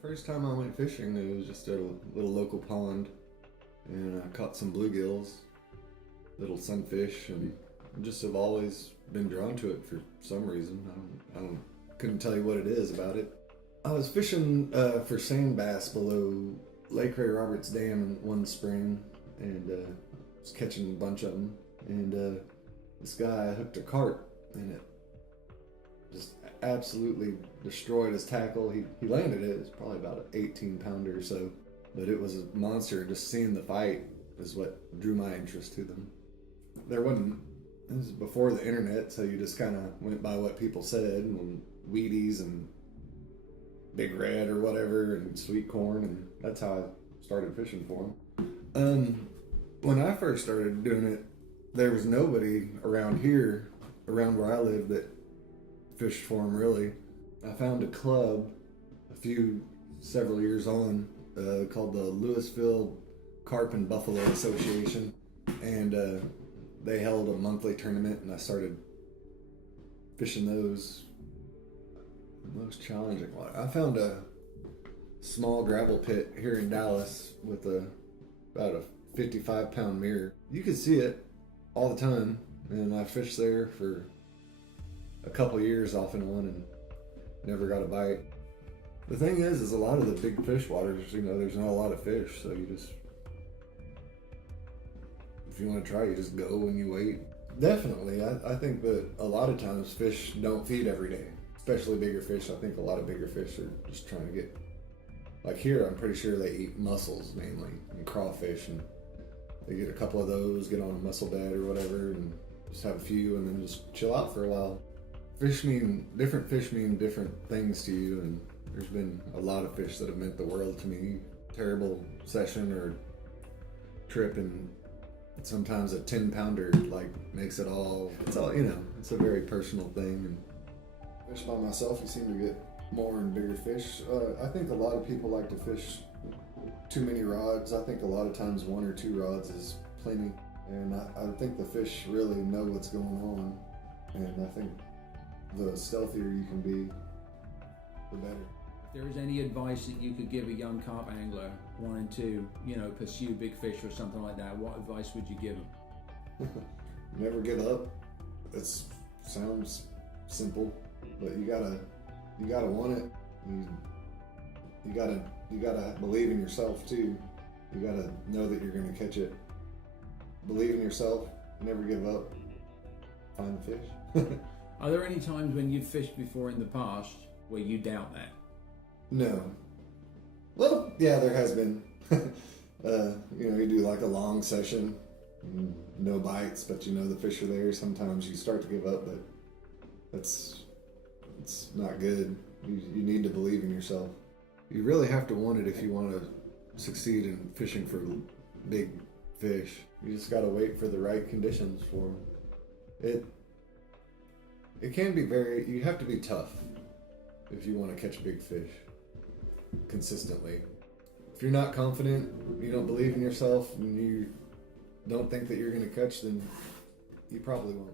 First time I went fishing, it was just at a little local pond, and I caught some bluegills, little sunfish, and just have always been drawn to it for some reason. Couldn't tell you what it is about it. I was fishing for sand bass below Lake Ray Roberts Dam one spring, and was catching a bunch of them. And this guy hooked a carp, and it just absolutely destroyed his tackle. He landed it. It was probably about an 18-pounder or so, but it was a monster. Just seeing the fight is what drew my interest to them. This was before the internet, so you just kind of went by what people said, and Wheaties and Big Red or whatever, and sweet corn, and that's how I started fishing for them. When I first started doing it, there was nobody around here, around where I lived, that fished for them really. I found a club several years on called the Louisville Carp and Buffalo Association, and they held a monthly tournament, and I started fishing those. The most challenging one, I found a small gravel pit here in Dallas with about a 55-pound mirror. You could see it all the time, and I fished there for a couple years off and on and never got a bite. The thing is a lot of the big fish waters, there's not a lot of fish, so if you want to try, you just go and you wait. Definitely, I think that a lot of times fish don't feed every day, especially bigger fish. I think a lot of bigger fish are just trying to get, like here, I'm pretty sure they eat mussels mainly and crawfish, and they get a couple of those, get on a mussel bed or whatever, and just have a few and then just chill out for a while. Different fish mean different things to you, and there's been a lot of fish that have meant the world to me. Terrible session or trip, and sometimes a 10-pounder makes it all. It's a very personal thing. And fish by myself, you seem to get more and bigger fish. I think a lot of people like to fish too many rods. I think a lot of times 1 or 2 rods is plenty, and I think the fish really know what's going on, and I think the stealthier you can be, the better. If there is any advice that you could give a young carp angler wanting to, pursue big fish or something like that, what advice would you give them? Never give up. It sounds simple, but you gotta want it. You gotta believe in yourself too. You gotta know that you're gonna catch it. Believe in yourself. Never give up. Find the fish. Are there any times when you've fished before in the past where you doubt that? No. Well, yeah, there has been. You do like a long session, no bites, but the fish are there. Sometimes you start to give up, but it's not good. You need to believe in yourself. You really have to want it if you want to succeed in fishing for big fish. You just got to wait for the right conditions for them. It can be you have to be tough if you want to catch big fish consistently. If you're not confident, you don't believe in yourself, and you don't think that you're going to catch, then you probably won't.